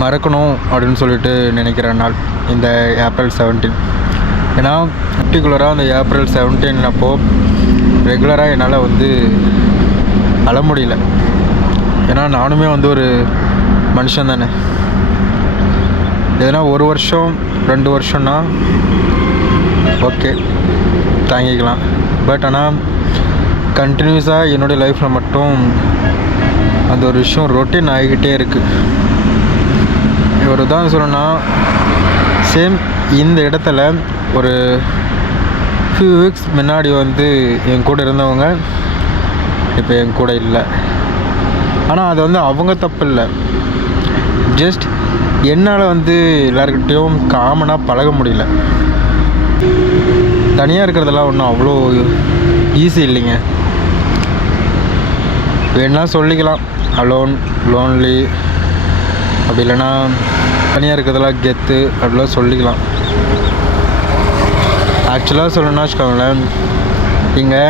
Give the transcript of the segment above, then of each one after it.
மறக்கணும் அப்படின்னு சொல்லிட்டு நினைக்கிற நாள் இந்த ஏப்ரல் செவன்டீன் ஏன்னா பர்டிகுலராக அந்த ஏப்ரல் செவன்டீன் அப்போது ரெகுலராக என்னால் வந்து அழ முடியல. ஏன்னா நானுமே வந்து ஒரு மனுஷன் தானே. எதனா ஒரு வருஷம் ரெண்டு வருஷம்னா ஓகே தாங்கிக்கலாம். பட் ஆனால் கண்டினியூஸாக என்னுடைய லைஃப்பில் மட்டும் அந்த ஒரு விஷயம் ரொட்டீன் ஆகிக்கிட்டே இருக்குது ஒரு உதாரணம் சொல்லணும்னா சேம் இந்த இடத்துல ஒரு ஃபியூ வீக்ஸ் முன்னாடி வந்து என் கூட இருந்தவங்க இப்போ என் கூட இல்லை. ஆனால் அது வந்து அவங்க தப்பு இல்லை. ஜஸ்ட் என்னால் வந்து எல்லாருக்கிட்டேயும் காமனாக பழக முடியல. தனியாக இருக்கிறதெல்லாம் ஒன்றும் அவ்வளோ ஈஸி இல்லைங்க. வேணால் சொல்லிக்கலாம். அலோன் லோன்லி அப்படி இல்லைன்னா தனியாக இருக்கிறதெல்லாம் கெத்து அப்படிலாம் சொல்லிக்கலாம். ஆக்சுவலாக சொல்லணும்னா வச்சுக்கோங்களேன் இங்கே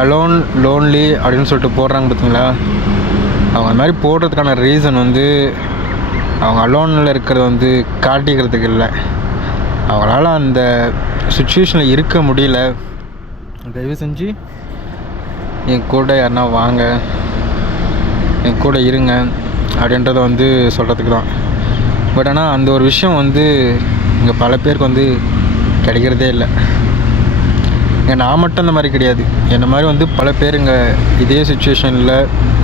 அலோன் லோன்லி அப்படின்னு சொல்லிட்டு போடுறாங்க பார்த்தீங்களா? அவங்க அந்த மாதிரி போடுறதுக்கான ரீசன் வந்து அவங்க அலோனில் இருக்கிறத வந்து காட்டிக்கிறதுக்கு இல்லை. அவங்களால அந்த சுச்சுவேஷனில் இருக்க முடியல. தயவு செஞ்சு என் கூட யாருன்னா வாங்க என் கூட இருங்க அப்படின்றத வந்து சொல்கிறதுக்கு தான் பட் ஆனால் அந்த ஒரு விஷயம் வந்து இங்கே பல பேருக்கு வந்து கிடைக்கிறதே இல்லை. இங்கே நான் மட்டும் அந்த மாதிரி கிடையாது. என்ன மாதிரி வந்து பல பேர் இங்கே இதே சுச்சுவேஷனில்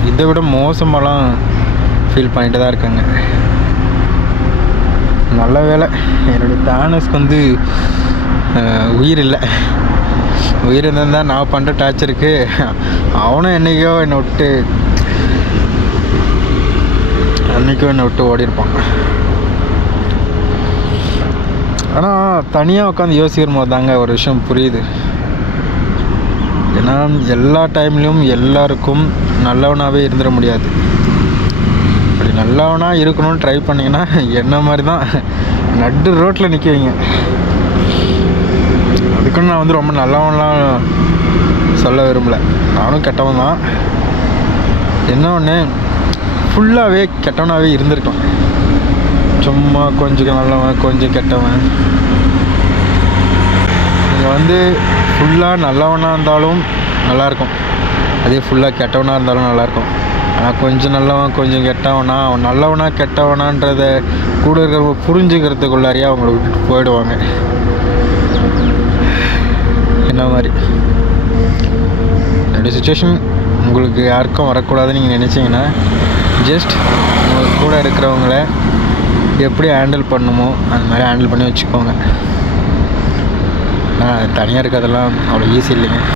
இதை விட மோசமாலாம் ஃபீல் பண்ணிட்டு தான் இருக்காங்க. நல்ல வேலை என்னுடைய தானஸ்க்கு வந்து உயிர் இல்லை. உயிர் இருந்தால் நான் பண்ணுற டார்ச்சருக்கு அவனும் என்னைக்கோ என்னை விட்டு அன்றைக்கும் என்னை விட்டு ஓடி இருப்பான் ஆனால் தனியாக உட்காந்து யோசிக்கிற போது தாங்க ஒரு விஷயம் புரியுது. ஏன்னா எல்லா டைம்லேயும் எல்லாருக்கும் நல்லவனாகவே இருந்துட முடியாது. அப்படி நல்லவனாக இருக்கணும்னு ட்ரை பண்ணிங்கன்னா என்ன மாதிரி தான் நடு ரோட்டில் நிற்குவீங்க அதுக்குன்னு நான் வந்து ரொம்ப நல்லவன்லாம் சொல்ல விரும்பல. நானும் கெட்டவன் தான் என்ன ஒன்று ஃபுல்லாகவே கெட்டவனாகவே இருந்திருக்கேன் சும்மா கொஞ்சம் நல்லவன் கொஞ்சம் கெட்டவன். நீங்கள் வந்து ஃபுல்லாக நல்லவனாக இருந்தாலும் நல்லாயிருக்கும் அதே ஃபுல்லாக கெட்டவனாக இருந்தாலும் நல்லாயிருக்கும் ஆனால் கொஞ்சம் நல்லவன் கொஞ்சம் கெட்டவனா அவன் நல்லவனா கெட்டவனான்றத கூட இருக்கிறவங்க புரிஞ்சுக்கிறதுக்குள்ளாரியே அவங்கள விட்டுட்டு போயிடுவாங்க. என்ன மாதிரி? என்னுடைய சுச்சுவேஷன் உங்களுக்கு யாருக்கும் வரக்கூடாதுன்னு நீங்கள் நினச்சிங்கன்னா ஜஸ்ட் உங்கள் கூட இருக்கிறவங்கள எப்படி ஹேண்டில் பண்ணுமோ அந்த மாதிரி ஹேண்டில் பண்ணி வச்சுக்கோங்க. ஆனால் தனியாக இருக்கிறதெல்லாம் அவ்வளோ ஈஸி இல்லைங்க.